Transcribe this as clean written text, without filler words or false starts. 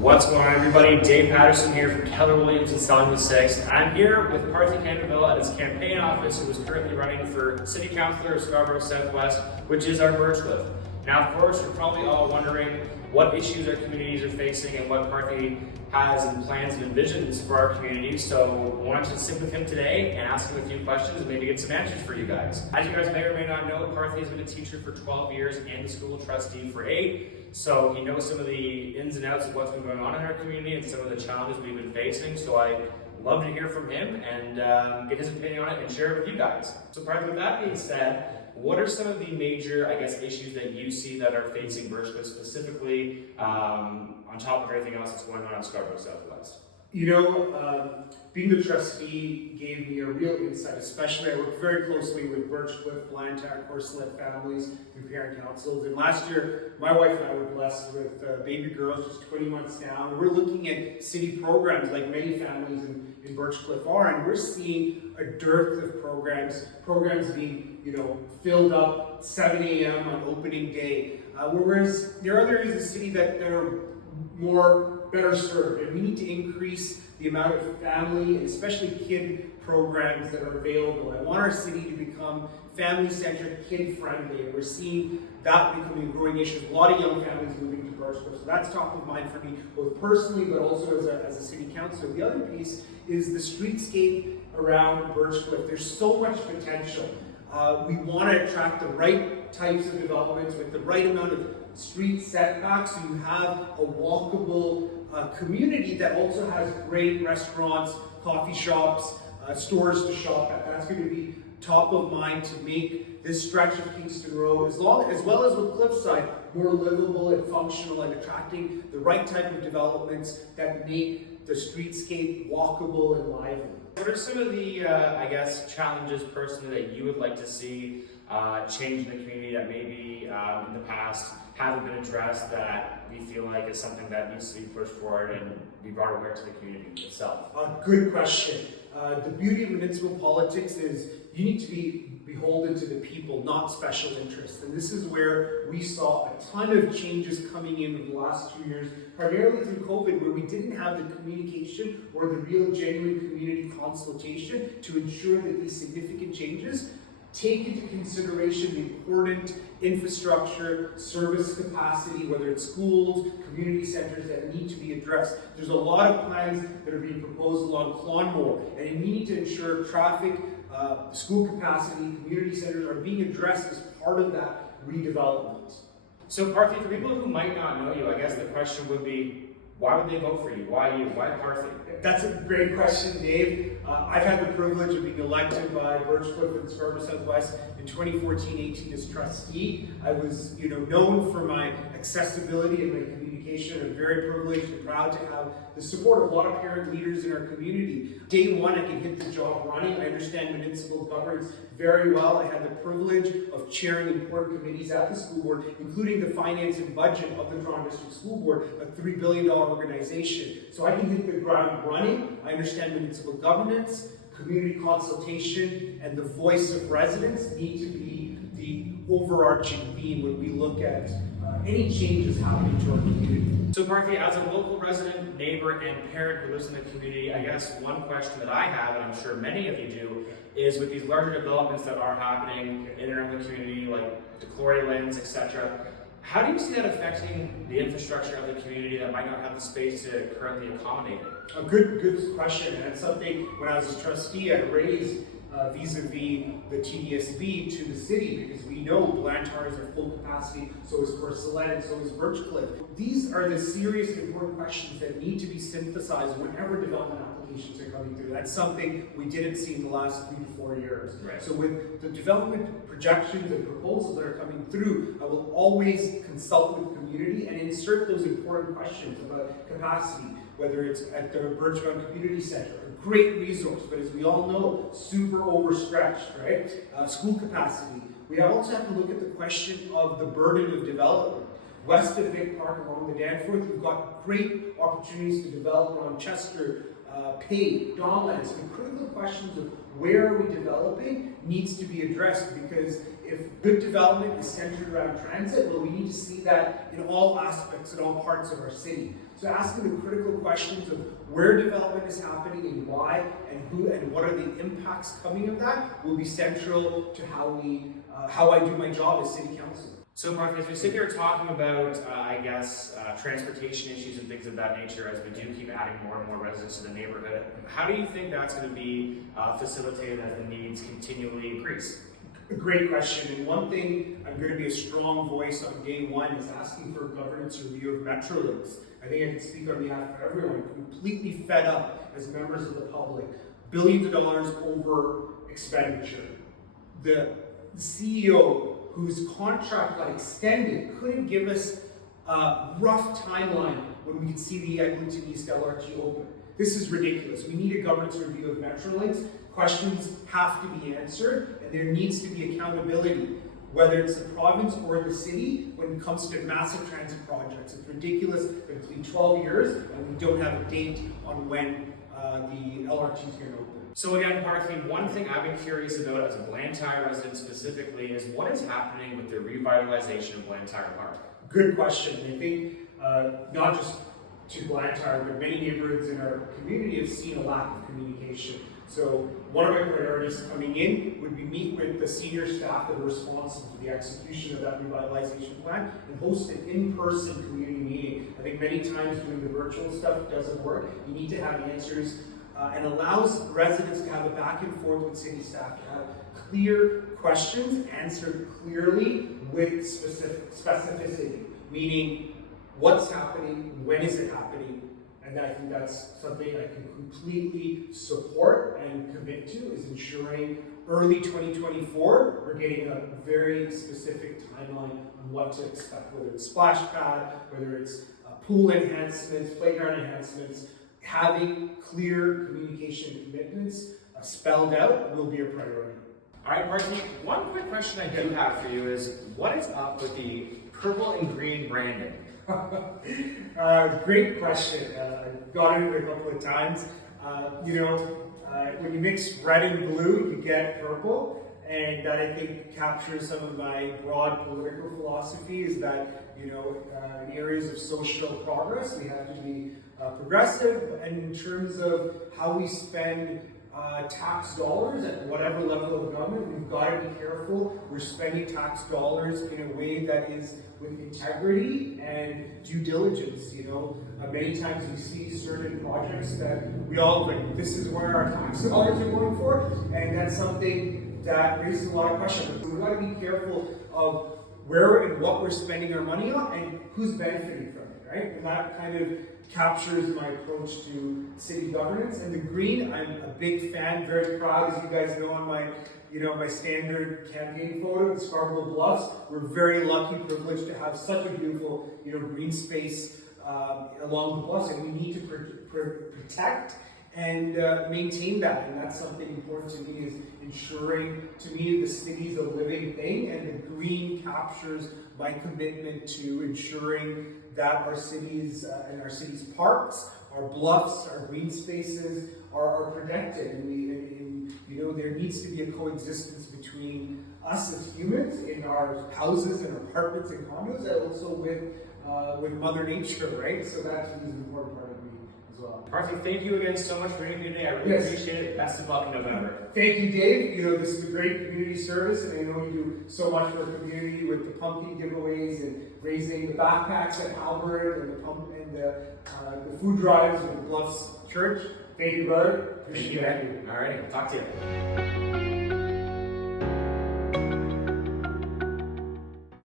What's going on, everybody? Dave Patterson here from Keller Williams and Selling the Six. I'm here with Parthi Kandavel at his campaign office, who is currently running for City Councillor of Scarborough S.W, which is our Birch Cliff. Now, of course, you're probably all wondering what issues our communities are facing and what Parthi has in plans and envisions for our community. So I wanted to sit with him today and ask him a few questions and maybe get some answers for you guys. As you guys may or may not know, Parthi has been a teacher for 12 years and a school trustee for 8. So he knows some of the ins and outs of what's been going on in our community and some of the challenges we've been facing. So I'd love to hear from him and get his opinion on it and share it with you guys. So Parthi, with that being said, what are some of the major, issues that you see that are facing Birch Cliff specifically, on top of everything else that's going on in Scarborough Southwest? Being the trustee gave me a real insight, especially I work very closely with Birch Cliff, Blantyre, Courcelette families through parent councils. And last year, my wife and I were blessed with baby girls just 20 months now. And we're looking at city programs like many families in Birch Cliff are, and we're seeing a dearth of programs being filled up 7 a.m. on opening day. Whereas there are other areas of the city that are better served, and we need to increase the amount of family and especially kid programs that are available. I want our city to become family-centric, kid-friendly, and we're seeing that becoming a growing issue. A lot of young families moving to Birch Cliff, so that's top of mind for me, both personally but also as a city councillor. The other piece is the streetscape around Birch Cliff. There's so much potential. We want to attract the right types of developments with the right amount of street setbacks, so you have a walkable community that also has great restaurants, coffee shops, stores to shop at. That's going to be top of mind to make this stretch of Kingston Road, as well as with Cliffside, more livable and functional, and attracting the right type of developments that make the streetscape walkable and lively. What are some of the, challenges personally that you would like to see change in the community that maybe in the past haven't been addressed, that we feel like is something that needs to be pushed forward and be brought aware to the community itself? Good question. The beauty of municipal politics is you need to be beholden to the people, not special interests. And this is where we saw a ton of changes coming in the last 2 years, primarily through COVID, where we didn't have the communication or the real genuine community consultation to ensure that these significant changes take into consideration the important infrastructure, service capacity, whether it's schools, community centers that need to be addressed. There's a lot of plans that are being proposed along Clonmore, and we need to ensure traffic, school capacity, community centers are being addressed as part of that redevelopment. So Parthi, for people who might not know you, I guess the question would be, why would they vote for you? Why you? Why Parthi? That's a great question, Dave. I've had the privilege of being elected by Birch Cliff and Scarborough Southwest in 2014-18 as trustee. I was, known for my accessibility and my communication. I'm very privileged and proud to have the support of a lot of parent leaders in our community. Day one, I can hit the job running. I understand municipal governance very well. I had the privilege of chairing important committees at the school board, including the finance and budget of the Toronto District School Board, a $3 billion organization. So I can hit the ground running. I understand municipal governance, community consultation, and the voice of residents need to be the overarching theme when we look at any changes happening to our community. So Parthi, as a local resident, neighbor, and parent who lives in the community, I guess one question that I have, and I'm sure many of you do, is with these larger developments that are happening in and around the community, like the Quarry Lands, etc., how do you see that affecting the infrastructure of the community that might not have the space to currently accommodate it? A good question, and it's something when I was a trustee I raised vis-a-vis the TDSB to the city, because we know Blantyre is at full capacity, so is Courcelette, and so is Birch Cliff. These are the serious important questions that need to be synthesized whenever development applications are coming through. That's something we didn't see in the last 3 to 4 years. Right. So with the development projections and proposals that are coming through, I will always consult with the community and insert those important questions about capacity, whether it's at the Birchmount Community Center, a great resource, but as we all know, super overstretched, right? School capacity. We also have to look at the question of the burden of development. West of Vic Park along the Danforth, we've got great opportunities to develop around Chester, Pay, Donlands. The critical questions of where are we developing needs to be addressed, because if good development is centered around transit, well, we need to see that in all aspects, in all parts of our city. So asking the critical questions of where development is happening and why and who and what are the impacts coming of that will be central to how I do my job as City Councillor. So Parthi, as we sit here talking about, transportation issues and things of that nature, as we do keep adding more and more residents to the neighborhood, how do you think that's going to be facilitated as the needs continually increase? A great question, and one thing I'm going to be a strong voice on day one is asking for a governance review of Metrolinx. I think I can speak on behalf of everyone, completely fed up as members of the public, billions of dollars over expenditure. The CEO whose contract got extended couldn't give us a rough timeline when we could see the Eglinton East LRT open. This is ridiculous. We need a governance review of Metrolinx. Questions have to be answered, and there needs to be accountability, whether it's the province or the city, when it comes to massive transit projects. It's ridiculous that it's been 12 years and we don't have a date on when the LRT is going to open. So again, Parthi, one thing I've been curious about as a Blantyre resident specifically is what is happening with the revitalization of Blantyre Park? Good question. I think not just to Blantyre, but many neighborhoods in our community have seen a lack of communication. So one of my priorities coming in would be meet with the senior staff that are responsible for the execution of that revitalization plan and host an in-person community meeting. I think many times doing the virtual stuff doesn't work. You need to have answers and allows residents to have a back and forth with city staff to have clear questions answered clearly with specificity, meaning what's happening, when is it happening, and I think that's something I can completely support and commit to, is ensuring early 2024 we're getting a very specific timeline on what to expect, whether it's splash pad, whether it's pool enhancements, playground enhancements. Having clear communication commitments spelled out will be a priority. All right, Parthi, one quick question I do have for you is, what is up with the purple and green branding? Great question. I've got into it a couple of times. When you mix red and blue, you get purple. And that I think captures some of my broad political philosophy is that, in areas of social progress, we have to be progressive. And in terms of how we spend tax dollars at whatever level of government, we've got to be careful. We're spending tax dollars in a way that is with integrity and due diligence. Many times we see certain projects that we all think this is where our tax dollars are going for, and that's something that raises a lot of questions. We've got to be careful of where and what we're spending our money on and who's benefiting from it, right? And that kind of captures my approach to city governance. And the green, I'm a big fan, very proud, as you guys know, on my standard campaign photo at Scarborough Bluffs. We're very lucky, privileged to have such a beautiful, green space along the bluffs, and we need to protect and maintain that. And that's something important to me, is ensuring, to me, the city's a living thing, and the green captures my commitment to ensuring that our cities and our city's parks, our bluffs, our green spaces are protected. And there needs to be a coexistence between us as humans in our houses and apartments and condos, and also with Mother Nature, right? So that to me is an important part of me as well. Parthi, thank you again so much for being here today. I really appreciate it. Best of luck in November. Thank you, Dave. This is a great community service, and I know you do so much for the community with the pumpkin giveaways and raising the backpacks at Albert and the food drives with the Bluffs Church. Thank you, brother. Appreciate it. All right, talk to you.